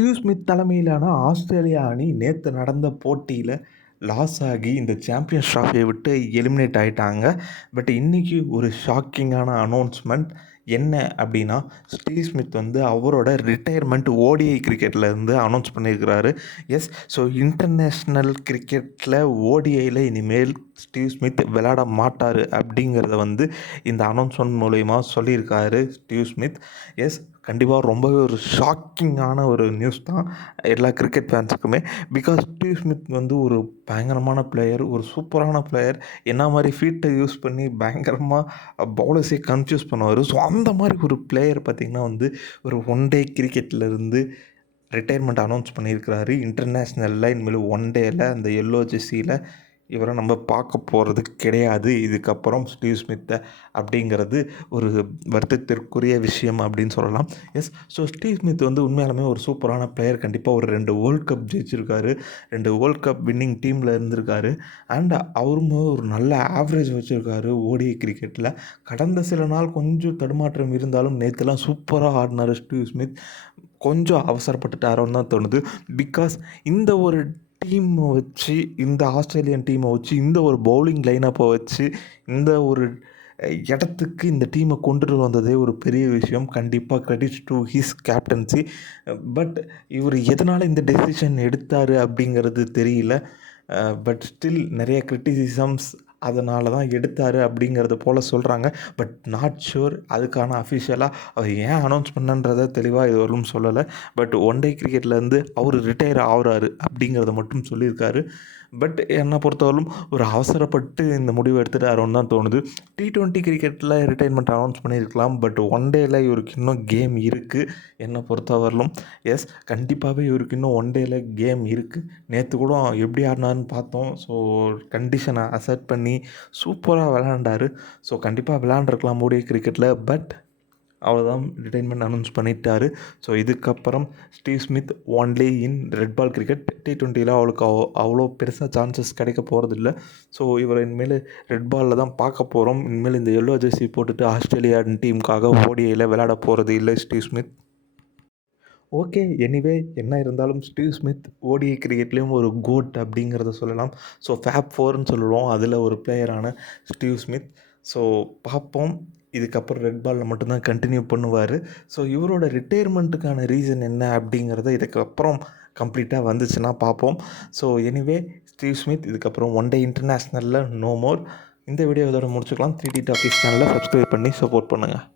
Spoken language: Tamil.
ஸ்டீவ் ஸ்மித் தலைமையிலான ஆஸ்திரேலியா அணி நேற்று நடந்த போட்டியில் லாஸ் ஆகி இந்த சாம்பியன்ஸ் ட்ராஃபியை விட்டு எலிமினேட் ஆகிட்டாங்க. பட் இன்றைக்கி ஒரு ஷாக்கிங்கான அனௌன்ஸ்மெண்ட் என்ன அப்படின்னா, ஸ்டீவ் ஸ்மித் அவரோட ரிட்டையர்மெண்ட் ஓடிஐ கிரிக்கெட்டில் இருந்து அனௌன்ஸ் பண்ணியிருக்கிறாரு. எஸ், ஸோ இன்டர்நேஷ்னல் கிரிக்கெட்டில் ஓடிஐயில் இனிமேல் ஸ்டீவ் ஸ்மித் விளையாட மாட்டார் அப்படிங்கிறத இந்த அனௌன்ஸ்மெண்ட் மூலயமா சொல்லியிருக்காரு ஸ்டீவ் ஸ்மித். எஸ், கண்டிப்பாக ரொம்பவே ஒரு ஷாக்கிங்கான ஒரு நியூஸ் தான் எல்லா கிரிக்கெட் ஃபேன்ஸுக்குமே. பிகாஸ் ஸ்டீவ் ஸ்மித் ஒரு பயங்கரமான பிளேயர், ஒரு சூப்பரான பிளேயர். என்ன மாதிரி ஃபீட்டை யூஸ் பண்ணி பயங்கரமாக பவுலர்ஸே கன்ஃபியூஸ் பண்ணுவார். ஸோ அந்த மாதிரி ஒரு பிளேயர் பார்த்திங்கன்னா ஒரு ஒன் டே கிரிக்கெட்லேருந்து ரிட்டையர்மெண்ட் அனௌன்ஸ் பண்ணியிருக்கிறாரு. இன்டர்நேஷ்னலில் இனிமேல் ஒன் டேயில் அந்த எல்லோ ஜெர்சியில் இவரை நம்ம பார்க்க போகிறது கிடையாது இதுக்கப்புறம் ஸ்டீவ் ஸ்மித்தை அப்படிங்கிறது ஒரு வருத்தத்திற்குரிய விஷயம் அப்படின்னு சொல்லலாம். எஸ், ஸோ ஸ்டீவ் ஸ்மித் உண்மையாலுமே ஒரு சூப்பரான பிளேயர். கண்டிப்பாக ஒரு 2 வேர்ல்ட் கப் ஜெயிச்சிருக்காரு, 2 வேர்ல்ட் கப் வின்னிங் டீமில் இருந்திருக்காரு. அண்ட் அவரும் ஒரு நல்ல ஆவரேஜ் வச்சுருக்காரு ஓடிஐ கிரிக்கெட்டில். கடந்த சில நாள் கொஞ்சம் தடுமாற்றம் இருந்தாலும் நேற்றுலாம் சூப்பராக ஆடினார் ஸ்டீவ் ஸ்மித். கொஞ்சம் அவசரப்பட்டுட்டாரோன்னு தான் தோணுது. பிகாஸ் இந்த ஒரு டீமை வச்சு, இந்த ஆஸ்திரேலியன் டீமை வச்சு, இந்த ஒரு பவுலிங் லைனப்பை வச்சு, இந்த ஒரு இடத்துக்கு இந்த டீமை கொண்டுட்டு வந்ததே ஒரு பெரிய விஷயம். கண்டிப்பாக credits to his captaincy. But இவர் எதனால் இந்த டெசிஷன் எடுத்தார் அப்படிங்கிறது தெரியல. பட் ஸ்டில் நிறைய கிரிட்டிசிசம்ஸ் அதனால தான் எடுத்தார் அப்படிங்கிறது போல் சொல்கிறாங்க. பட் நாட் ஷுர் அதுக்கான அஃபிஷியலாக அவர் ஏன் அனௌன்ஸ் பண்ணன்றதை தெளிவாக இதுவரையும் சொல்லலை. பட் ஒன் டே கிரிக்கெட்லேருந்து அவர் ரிட்டையர் ஆகுறாரு அப்படிங்கிறத மட்டும் சொல்லியிருக்காரு. பட் என்னை பொறுத்தவரையும் ஒரு அவசரப்பட்டு இந்த முடிவை எடுத்துட்டாரோன்னு தான் தோணுது. T20 கிரிக்கெட்டில் ரிட்டைர்மெண்ட் அனௌன்ஸ் பண்ணியிருக்கலாம். பட் ஒன் டேயில் இவருக்கு இன்னும் கேம் இருக்குது என்னை பொறுத்தவரையிலும். எஸ், கண்டிப்பாகவே இவருக்கு இன்னும் ஒன் டேயில் கேம் இருக்குது. நேற்று கூட எப்படி ஆடினார்னு பார்த்தோம். ஸோ கண்டிஷனை அசெப்ட் பண்ணி சூப்பராக விளையாண்டார். ஸோ கண்டிப்பாக விளையாண்டுருக்கலாம் ஓடிஐ கிரிக்கெட்டில். பட் அவ்வளோதான், ரிட்டைர்மெண்ட் அனௌன்ஸ் பண்ணிட்டாரு. ஸோ இதுக்கப்புறம் Steve Smith only in red ball cricket. T20யில் அவளுக்கு அவ்வளோ பெருசாக சான்சஸ் கிடைக்க போகிறதில்ல. ஸோ இவரை இனிமேல் ரெட் பாலில் தான் பார்க்க போகிறோம். இனிமேல் இந்த எல்லோ ஜெர்சி போட்டுட்டு ஆஸ்திரேலியன் டீமுக்காக ஓடிஐயில் விளையாட போகிறது இல்லை ஸ்டீவ் ஸ்மித். ஓகே, எனிவே என்ன இருந்தாலும் ஸ்டீவ் ஸ்மித் ஓடிஐ கிரிக்கெட்லேயும் ஒரு கோட் அப்படிங்கிறத சொல்லலாம். ஸோ ஃபேப் 4ன்னு சொல்லுவோம், அதில் ஒரு பிளேயரான ஸ்டீவ் ஸ்மித். ஸோ பார்ப்போம், இதுக்கப்புறம் ரெட் பாலில் மட்டும்தான் கண்டினியூ பண்ணுவார். ஸோ இவரோட ரிட்டையர்மெண்ட்டுக்கான ரீசன் என்ன அப்படிங்கிறத இதுக்கப்புறம் கம்ப்ளீட்டாக வந்துச்சுன்னா பார்ப்போம். ஸோ எனிவே ஸ்டீவ் ஸ்மித் இதுக்கப்புறம் ஒன் டே இன்டர்நேஷ்னலில் நோ மோர். இந்த வீடியோ இதோட முடிச்சுக்கலாம். 3D டாக்கீஸ் சேனலை சப்ஸ்கிரைப் பண்ணி சப்போர்ட் பண்ணுங்கள்.